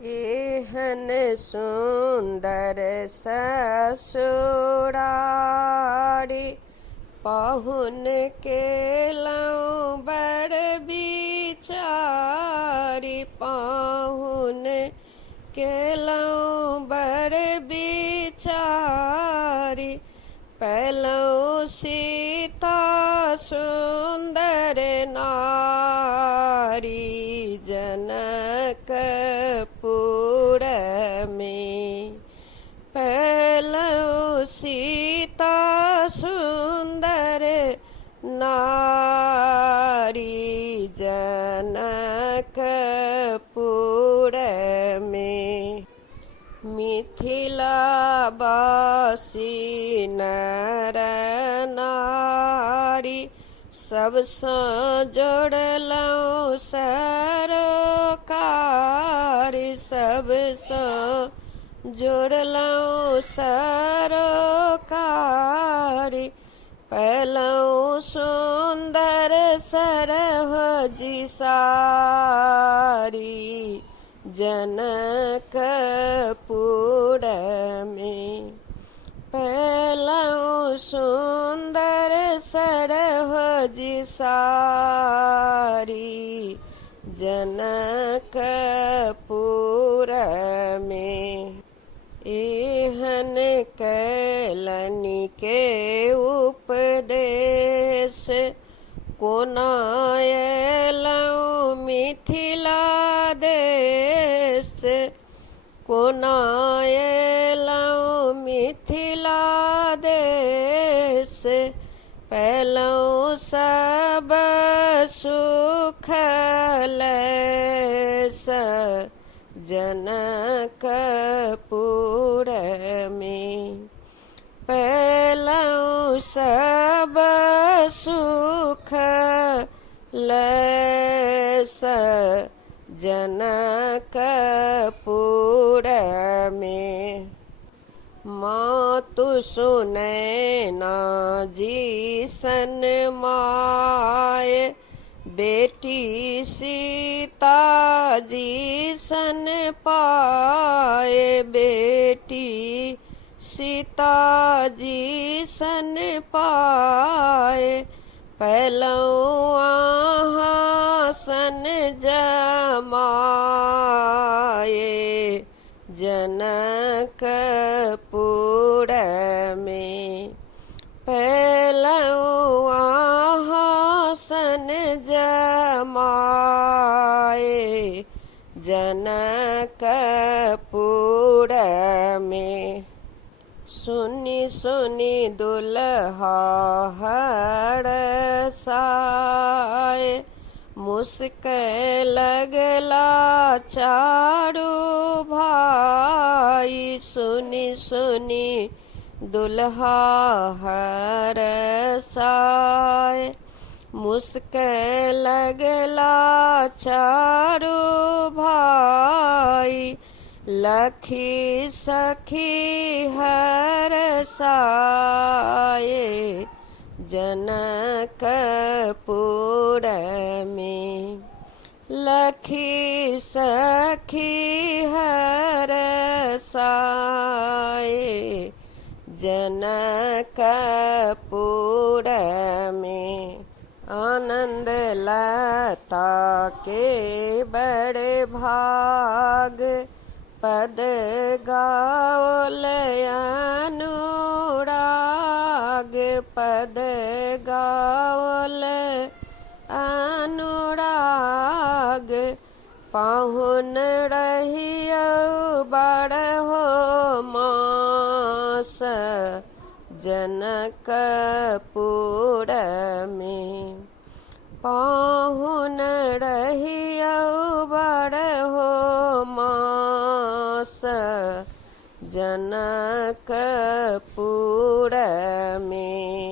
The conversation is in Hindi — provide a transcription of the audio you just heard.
एहन सुंदर ससुरारी पाहुन केलहुँ बड़ बिचारी। पाहुन केलहुँ बड़ बिचारी। पयलहुँ सीता सुंदर नारी जनकपुर में। पयलहुँ सीता सुंदर नारी जनकपुर में। मिथिलावासी नर नारी सबसँ जोड़लहुँ सरोकारी। सबसँ जोड़लहुँ सरोकारी। पयलहुँ सुंदर सरहजी सारी जनकपुर में। पयलहुँ सुंदर सरहजी सारी जनकपुर में। एहन कैलनि के उपदेश कोना अयलहुँ मिथिला देश। कोना अयलहुँ मिथिला देश। पयलहुँ सब सुख लेस जनकपुर में। पयलहुँ सब सुख लेस जनकपुर में। मातु सुनैना जी सन माय बेटी सीता जी सन पाए। बेटी सीता जी सन पाए। पयलहुँ अहाँ सन जमाए जनकपुर में। पयलहुँ अहाँ सन जमाए जनकपुर में। सुनी सुनी दुल्हा हरसाए मुस्कै लगला चारू भाई। सुनी सुनी दुल्हा हरसाए मुस्कै लगला चारू भाई। लखी सखी हरसाए जनकपुर में। लखी सखी हरसाए जनकपुर में। आनंद लता के बड़े भाग पद गाओल अनुराग। पद गाओल अनुराग। पाहुन रहियौ बारहो मास जनकपुर में। पाहुन रहियौ बारहो मास जनकपुर में।